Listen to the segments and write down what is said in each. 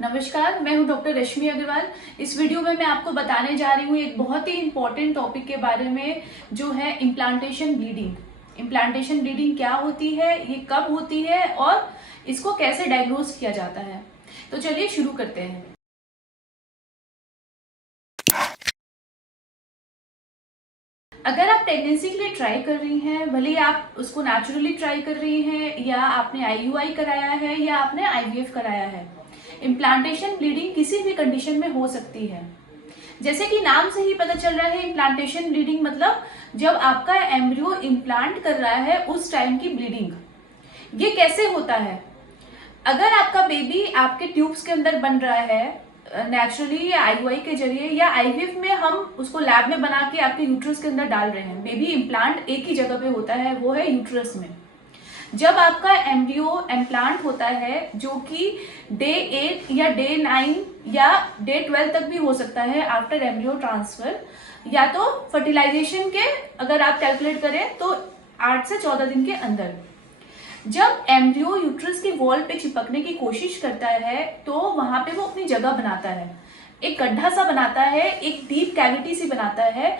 नमस्कार, मैं हूं डॉक्टर रश्मि अग्रवाल। इस वीडियो में मैं आपको बताने जा रही हूं एक बहुत ही इम्पोर्टेंट टॉपिक के बारे में, जो है इम्प्लांटेशन ब्लीडिंग। इम्प्लांटेशन ब्लीडिंग क्या होती है, ये कब होती है और इसको कैसे डायग्नोज किया जाता है। तो चलिए शुरू करते हैं। अगर आप प्रेगनेंसी के लिए ट्राई कर रही हैं, भले ही आप उसको नेचुरली ट्राई कर रही हैं या आपने आईयूआई कराया है या आपने आईवीएफ कराया है, इम्प्लांटेशन ब्लीडिंग किसी भी कंडीशन में हो सकती है। जैसे कि नाम से ही पता चल रहा है, इम्प्लांटेशन ब्लीडिंग मतलब जब आपका एम्ब्रियो इम्प्लांट कर रहा है उस टाइम की ब्लीडिंग। ये कैसे होता है? अगर आपका बेबी आपके ट्यूब्स के अंदर बन रहा है नेचुरली या आईयूआई के जरिए, या आईवीएफ में हम उसको लैब में बना के आपके यूट्रस के अंदर डाल रहे हैं, बेबी इम्प्लांट एक ही जगह पे होता है, वो है यूट्रस में। जब आपका एम्ब्रियो इम्प्लांट होता है, जो कि डे 8 या डे 9 या डे 12 तक भी हो सकता है आफ्टर एम्ब्रियो ट्रांसफर, या तो फर्टिलाइजेशन के अगर आप कैलकुलेट करें तो 8 से 14 दिन के अंदर, जब एम्ब्रियो यूट्रस की वॉल पे चिपकने की कोशिश करता है तो वहां पे वो अपनी जगह बनाता है, एक गड्ढा सा बनाता है, एक डीप कैविटी सी बनाता है।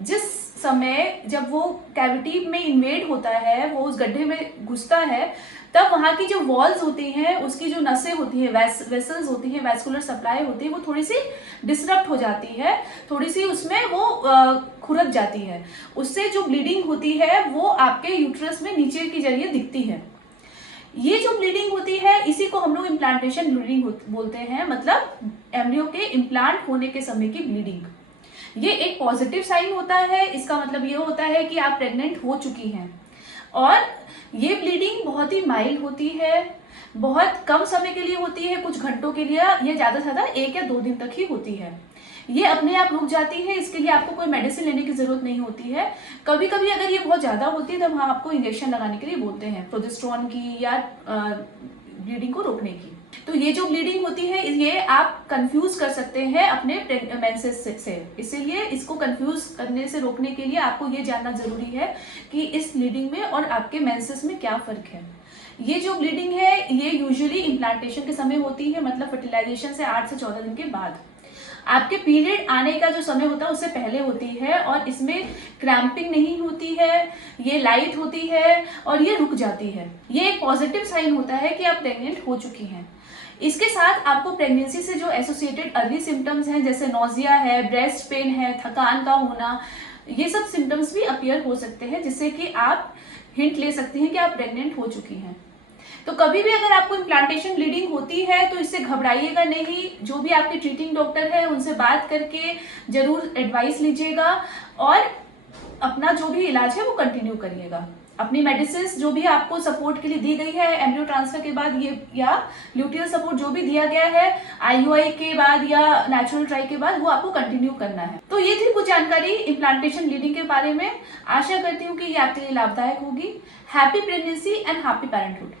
जिस समय जब वो कैविटी में इन्वेड होता है, वो उस गड्ढे में घुसता है, तब वहां की जो वॉल्स होती हैं, उसकी जो नसें होती हैं, वेसल्स होती हैं, वैस्कुलर सप्लाई होती है, वो थोड़ी सी डिसरप्ट हो जाती है, थोड़ी सी उसमें वो खुरक जाती है। उससे जो ब्लीडिंग होती है वो आपके यूट्रस में नीचे के जरिए दिखती है। ये जो ब्लीडिंग होती है इसी को हम लोग इम्प्लांटेशन ब्लीडिंग बोलते हैं, मतलब एम्ब्रियो के इम्प्लांट होने के समय की ब्लीडिंग। ये एक पॉजिटिव साइन होता है। इसका मतलब ये होता है कि आप प्रेग्नेंट हो चुकी हैं, और ये ब्लीडिंग बहुत ही माइल्ड होती है, बहुत कम समय के लिए होती है, कुछ घंटों के लिए, ये ज्यादा से ज्यादा 1 या 2 दिन तक ही होती है। ये अपने आप रुक जाती है, इसके लिए आपको कोई मेडिसिन लेने की जरूरत नहीं होती है। कभी कभी अगर ये बहुत ज्यादा होती है तब हम आपको इंजेक्शन लगाने के लिए बोलते हैं, प्रोजेस्टेरोन की या ब्लीडिंग को रोकने की। तो ये जो ब्लीडिंग होती है ये आप कंफ्यूज कर सकते हैं अपने मेंसेस से, इसीलिए इसको कंफ्यूज करने से रोकने के लिए आपको ये जानना जरूरी है कि इस ब्लीडिंग में और आपके मेंसेस में क्या फर्क है। ये जो ब्लीडिंग है ये यूजुअली इम्प्लांटेशन के समय होती है, मतलब फर्टिलाइजेशन से 8 से 14 दिन के बाद। आपके पीरियड आने का जो समय होता है उससे पहले होती है, और इसमें क्रैम्पिंग नहीं होती है, ये लाइट होती है और ये रुक जाती है। ये एक पॉजिटिव साइन होता है कि आप प्रेग्नेंट हो चुकी हैं। इसके साथ आपको प्रेगनेंसी से जो एसोसिएटेड अर्ली सिम्टम्स हैं, जैसे नोजिया है, ब्रेस्ट पेन है, थकान का होना, ये सब सिम्टम्स भी अपीयर हो सकते हैं, जिससे कि आप हिंट ले सकती हैं कि आप प्रेग्नेंट हो चुकी हैं। तो कभी भी अगर आपको इम्प्लांटेशन ब्लीडिंग होती है तो इससे घबराइएगा नहीं। जो भी आपके ट्रीटिंग डॉक्टर है उनसे बात करके जरूर एडवाइस लीजिएगा, और अपना जो भी इलाज है वो कंटिन्यू करिएगा। अपनी मेडिसिन जो भी आपको सपोर्ट के लिए दी गई है एम्ब्रियो ट्रांसफर के बाद, ये या ल्यूटियल सपोर्ट जो भी दिया गया है आईयूआई के बाद या नेचुरल ट्राई के बाद, वो आपको कंटिन्यू करना है। तो ये थी कुछ जानकारी इम्प्लांटेशन ब्लीडिंग के बारे में। आशा करती हूँ कि ये आपके लिए लाभदायक होगी। Happy pregnancy and happy parenthood.